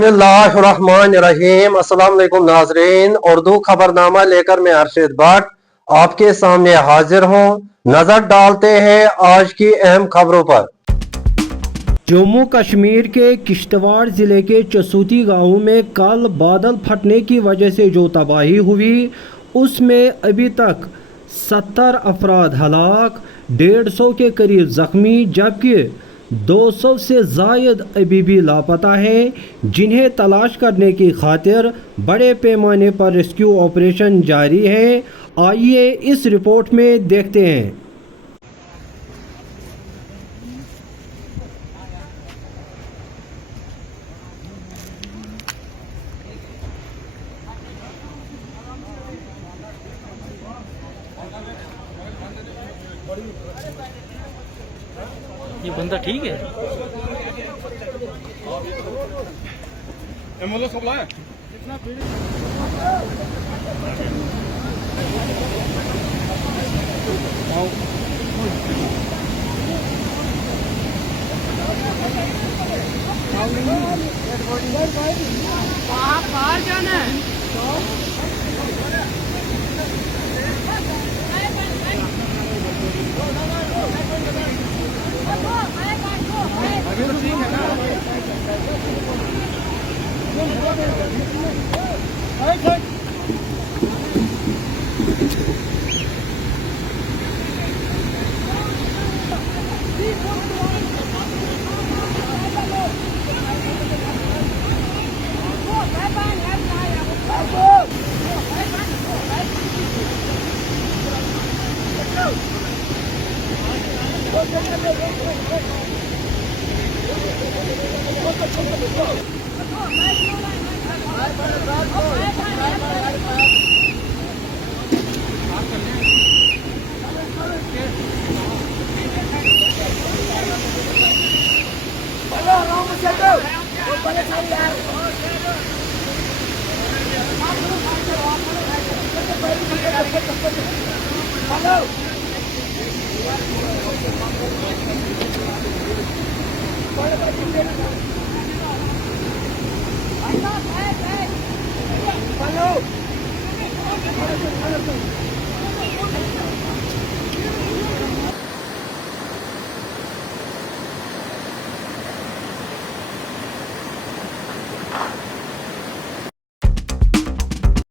बिस्मिल्लाहिर्रहमानिर्रहीम। अस्सलाम वालेकुम नाजरीन, उर्दू खबरनामा लेकर मैं अरशद भट्ट आपके सामने हाजिर हूँ। नजर डालते हैं आज की अहम खबरों पर। जम्मू कश्मीर के किश्तवाड़ ज़िले के चसूती गांव में कल बादल फटने की वजह से जो तबाही हुई उसमें अभी तक 70 अफराद हलाक, 150 के करीब जख्मी, जबकि 200 से जायद अभी भी लापता हैं, जिन्हें तलाश करने की खातिर बड़े पैमाने पर रेस्क्यू ऑपरेशन जारी है। आइए इस रिपोर्ट में देखते हैं। ये बंदा ठीक है। एम्बुलेंस कब लाया? बाहर जाना है।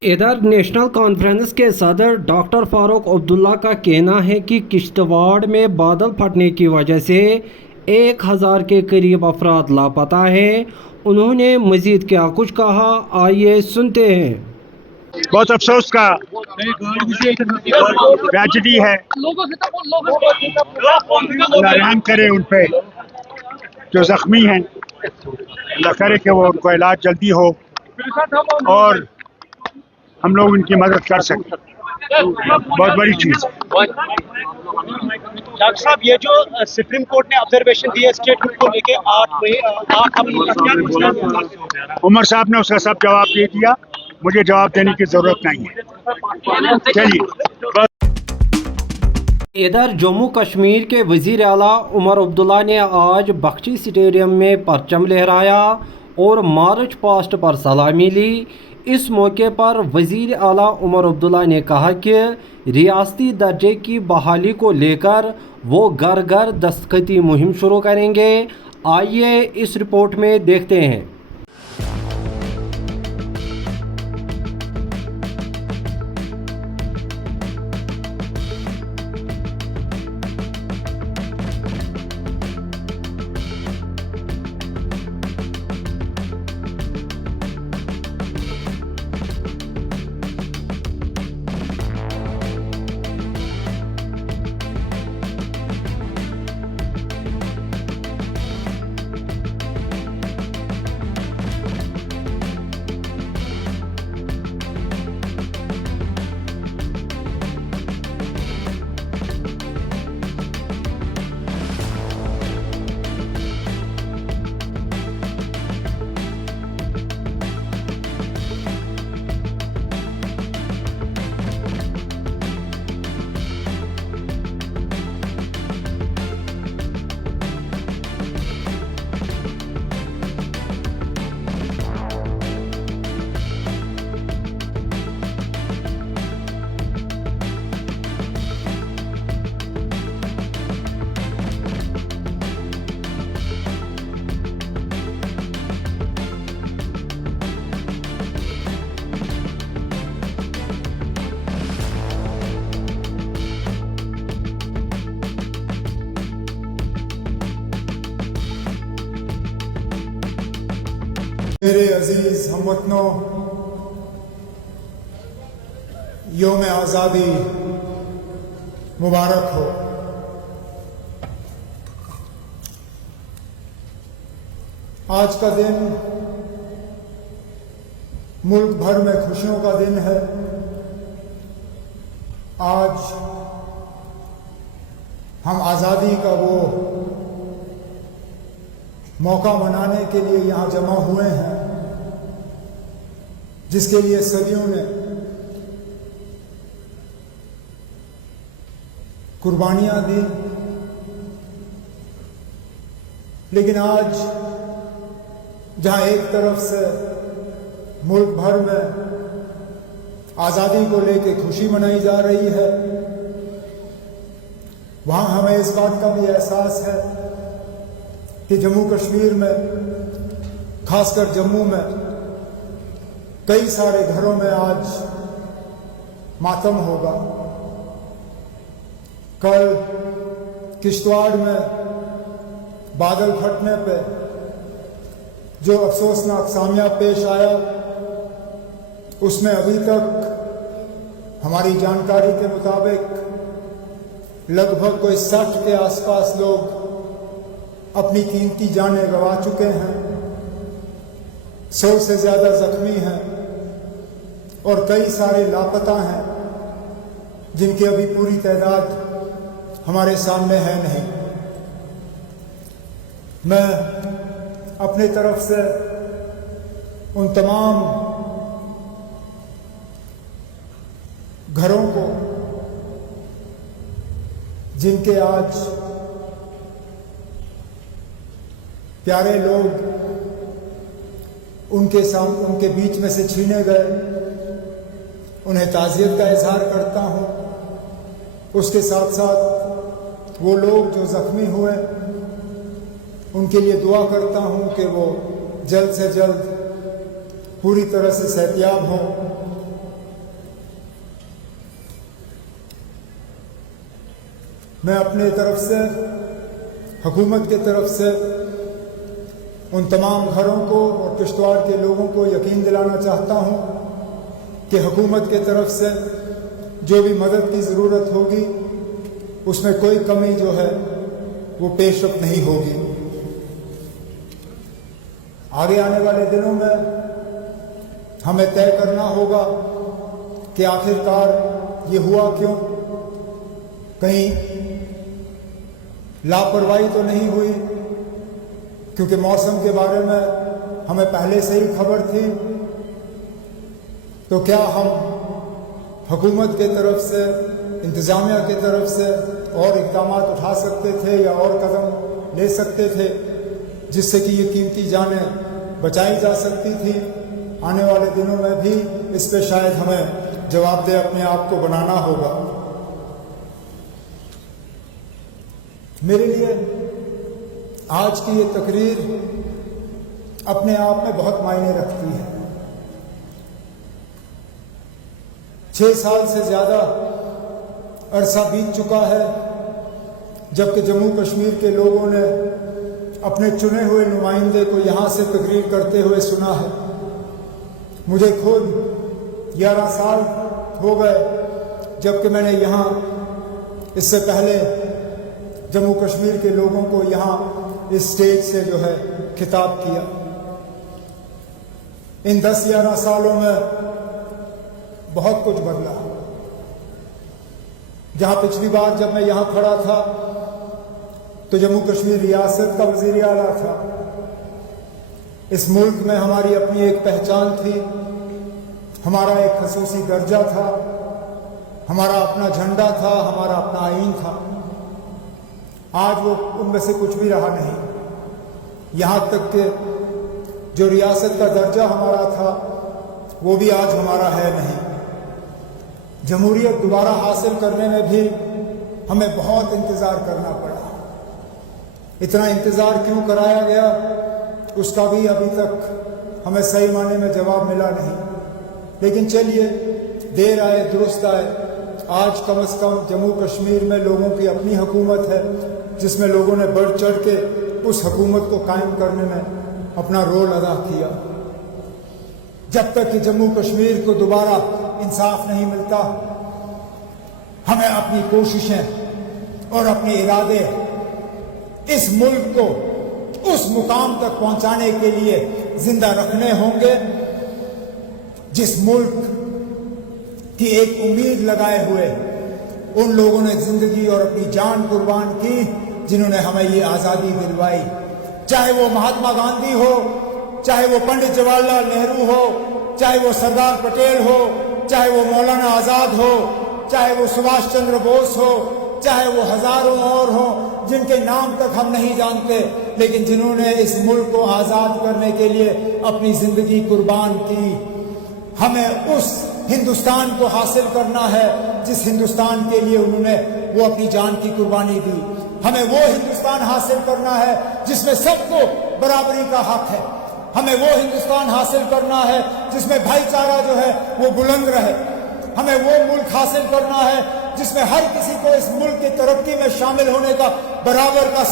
इधर नेशनल कॉन्फ्रेंस के सदर डॉक्टर फारूक अब्दुल्ला का कहना है कि किश्तवाड़ में बादल फटने की वजह से 1000 के करीब अफराद लापता हैं। उन्होंने मजीद क्या कुछ कहा, आइए सुनते हैं। बहुत अफसोस का ट्रेजेडी है। अल्लाह रहम करे उन पे जो जख्मी हैं, अल्लाह करे कि वो उनको इलाज जल्दी हो और हम लोग उनकी मदद कर सकें। बहुत बड़ी चीज़ है। डॉक्टर साहब, ये जो सुप्रीम कोर्ट ने ऑब्जर्वेशन दी है स्टेटमेंट को लेके 8 उमर साहब ने उसका सब जवाब दे दिया, मुझे जवाब देने की जरूरत नहीं है। चलिए। इधर जम्मू कश्मीर के वज़ीर आला उमर अब्दुल्ला ने आज बख्शी स्टेडियम में परचम लहराया और मार्च पास्ट पर सलामी ली। इस मौके पर वज़ीर आला उमर अब्दुल्ला ने कहा कि रियासती दर्जे की बहाली को लेकर वो घर घर दस्तखती मुहिम शुरू करेंगे। आइए इस रिपोर्ट में देखते हैं। मेरे अजीज हमवतनों, योम आज़ादी मुबारक हो। आज का दिन मुल्क भर में खुशियों का दिन है। आज हम आज़ादी का वो मौका मनाने के लिए यहाँ जमा हुए हैं जिसके लिए सदियों ने कुर्बानियां दी। लेकिन आज जहाँ एक तरफ से मुल्क भर में आज़ादी को लेकर खुशी मनाई जा रही है, वहाँ हमें इस बात का भी एहसास है कि जम्मू कश्मीर में, खासकर जम्मू में, कई सारे घरों में आज मातम होगा। कल किश्तवाड़ में बादल फटने पे जो अफसोसनाक सामया पेश आया, उसमें अभी तक हमारी जानकारी के मुताबिक लगभग कोई 60 के आसपास लोग अपनी कीमती जानें गंवा चुके हैं, 100 से ज़्यादा जख्मी हैं और कई सारे लापता हैं जिनकी अभी पूरी तादाद हमारे सामने है नहीं। मैं अपनी तरफ से उन तमाम घरों को जिनके आज प्यारे लोग उनके बीच में से छीने गए, उन्हें ताज़ियत का इजहार करता हूँ। उसके साथ साथ वो लोग जो ज़ख्मी हुए, उनके लिए दुआ करता हूँ कि वो जल्द से जल्द पूरी तरह से सेहतियाब हों। मैं अपने तरफ से, हुकूमत की तरफ से उन तमाम घरों को और किश्तवाड़ के लोगों को यकीन दिलाना चाहता हूँ कि हुकूमत की तरफ से जो भी मदद की ज़रूरत होगी उसमें कोई कमी जो है वो पेशरफ नहीं होगी। आगे आने वाले दिनों में हमें तय करना होगा कि आखिरकार ये हुआ क्यों। कहीं लापरवाही तो नहीं हुई, क्योंकि मौसम के बारे में हमें पहले से ही खबर थी। तो क्या हम हुकूमत के तरफ से, इंतज़ामिया की तरफ से और इक़दाम उठा सकते थे या और कदम ले सकते थे जिससे कि ये कीमती जानें बचाई जा सकती थी। आने वाले दिनों में भी इस पे शायद हमें जवाबदेह अपने आप को बनाना होगा। मेरे लिए आज की ये तकरीर अपने आप में बहुत मायने रखती है। 6 साल से ज़्यादा अरसा बीत चुका है जबकि जम्मू कश्मीर के लोगों ने अपने चुने हुए नुमाइंदे को यहाँ से तकरीर करते हुए सुना है। मुझे खुद 11 साल हो गए जबकि मैंने यहाँ इससे पहले जम्मू कश्मीर के लोगों को यहाँ इस स्टेज से जो है खिताब किया। इन 10-11 सालों में बहुत कुछ बदला। जहाँ पिछली बार जब मैं यहाँ खड़ा था तो जम्मू कश्मीर रियासत का वज़ीर आला था। इस मुल्क में हमारी अपनी एक पहचान थी, हमारा एक खसूसी दर्जा था, हमारा अपना झंडा था, हमारा अपना आईन था। आज वो उनमें से कुछ भी रहा नहीं। यहाँ तक कि जो रियासत का दर्जा हमारा था वो भी आज हमारा है नहीं। जमहूरियत दोबारा हासिल करने में भी हमें बहुत इंतज़ार करना पड़ा। इतना इंतज़ार क्यों कराया गया उसका भी अभी तक हमें सही माने में जवाब मिला नहीं। लेकिन चलिए, देर आए दुरुस्त आए। आज कम से कम जम्मू कश्मीर में लोगों की अपनी हुकूमत है जिसमें लोगों ने बढ़ चढ़ के उस हुकूमत को कायम करने में अपना रोल अदा किया। जब तक कि जम्मू कश्मीर को दोबारा इंसाफ नहीं मिलता, हमें अपनी कोशिशें और अपने इरादे इस मुल्क को उस मुकाम तक पहुंचाने के लिए जिंदा रखने होंगे जिस मुल्क की एक उम्मीद लगाए हुए उन लोगों ने जिंदगी और अपनी जान कुर्बान की, जिन्होंने हमें ये आजादी दिलवाई। चाहे वो महात्मा गांधी हो, चाहे वो पंडित जवाहरलाल नेहरू हो, चाहे वो सरदार पटेल हो, चाहे वो मौलाना आजाद हो, चाहे वो सुभाष चंद्र बोस हो, चाहे वो हजारों और हो जिनके नाम तक हम नहीं जानते, लेकिन जिन्होंने इस मुल्क को आजाद करने के लिए अपनी जिंदगी कुर्बान की। हमें उस हिंदुस्तान को हासिल करना है जिस हिंदुस्तान के लिए उन्होंने वो अपनी जान की कुर्बानी दी। हमें वो हिंदुस्तान हासिल करना है जिसमें सबको बराबरी का हक है। हमें वो हिंदुस्तान हासिल करना है जिसमें भाईचारा जो है वो बुलंद रहे। हमें वो मुल्क हासिल करना है जिसमें हर किसी को इस मुल्क की तरक्की में शामिल होने का बराबर का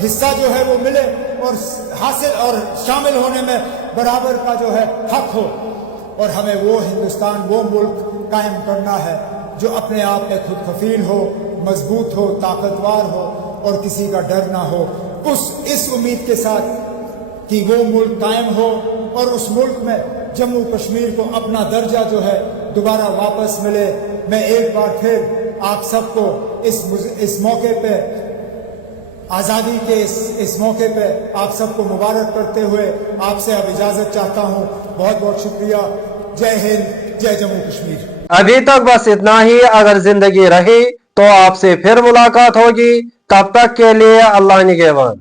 हिस्सा जो है वो मिले और हासिल और शामिल होने में बराबर का जो है हक हो। और हमें वो हिंदुस्तान, वो मुल्क कायम करना है जो अपने आप में खुद कफील हो, मजबूत हो, ताकतवर हो और किसी का डर ना हो। इस उम्मीद के साथ कि वो मुल्क कायम हो और उस मुल्क में जम्मू कश्मीर को अपना दर्जा जो है दोबारा वापस मिले, मैं एक बार फिर आप सबको इस मौके पे, आज़ादी के इस मौके पे आप सबको मुबारक करते हुए आपसे अब इजाजत चाहता हूँ। बहुत बहुत शुक्रिया। जय हिंद, जय जम्मू कश्मीर। अभी तक बस इतना ही। अगर जिंदगी रही तो आपसे फिर मुलाकात होगी। तब तक के लिए अल्लाह निगहबान।